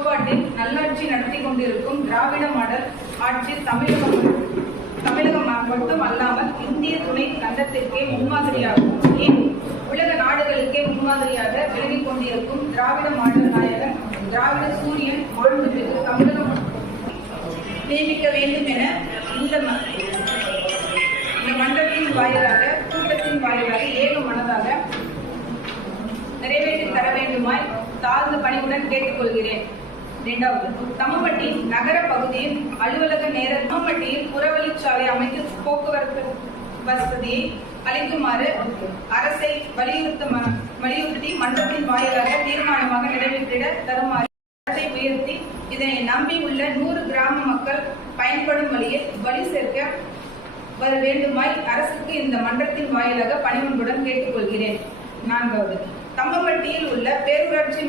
கோட்பாட்டில் நல்லாட்சி நடத்தி கொண்டிருக்கும் திராவிட மாடல் ஆட்சி தமிழகம் மட்டும் அல்லாமல் இந்திய துணை கண்டத்திற்கே முன்மாதிரியாகவும் ஏன் உலக நாடுகளுக்கே முன்மாதிரியாக விலகிக் கொண்டிருக்கும் திராவிட மாடல் நாயகன் திராவிட சூரியன் மாண்புமிகு தமிழகம் நியமிக்க வேண்டும் என இந்த மன்றத்தின் வாயிலாக கூட்டத்தின் வாயிலாக ஏக மனதாக நிறைவேற்றி தர வேண்டுமாய் தாழ்ந்த பணிவுடன் கேட்டுக்கொள்கிறேன். இரண்டாவது, தம்மம்பட்டி நகர பகுதியில் அலுவலக நேர தம்மம்பட்டியில் புறவழிச்சாலை அமைத்து போக்குவரத்து வசதியை அளிக்குமாறு அரசை வலியுறுத்தி மன்றத்தின் வாயிலாக தீர்மானமாக நிறைவேற்றிட தருமாறு அரசை உயர்த்தி இதனை நம்பி உள்ள 100 கிராம மக்கள் பயன்படும் வழி சேர்க்க வர வேண்டுமாய் அரசுக்கு இந்த மன்றத்தின் வாயிலாக பணிவன்புடன் கேட்டுக்கொள்கிறேன். நான்காவது, தம்மம்பட்டியில் உள்ள பேரூராட்சி